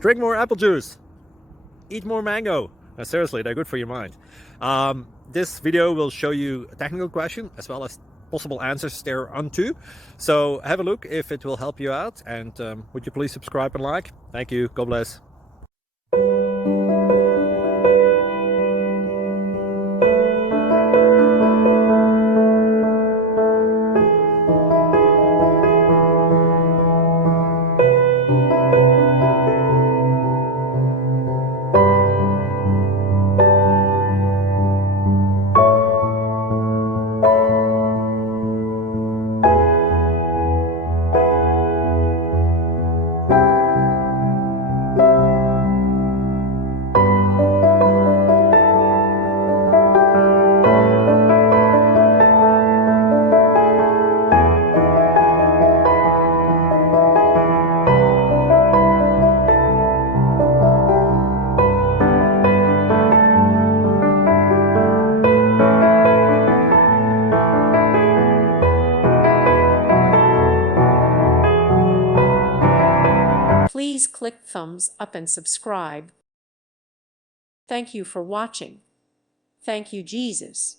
Drink more apple juice. Eat more mango. No, seriously, they're good for your mind. This video will show you a technical question as well as possible answers thereunto. So have a look if it will help you out, and would you please subscribe and like? Thank you. God bless. Please click thumbs up and subscribe. Thank you for watching. Thank you, Jesus.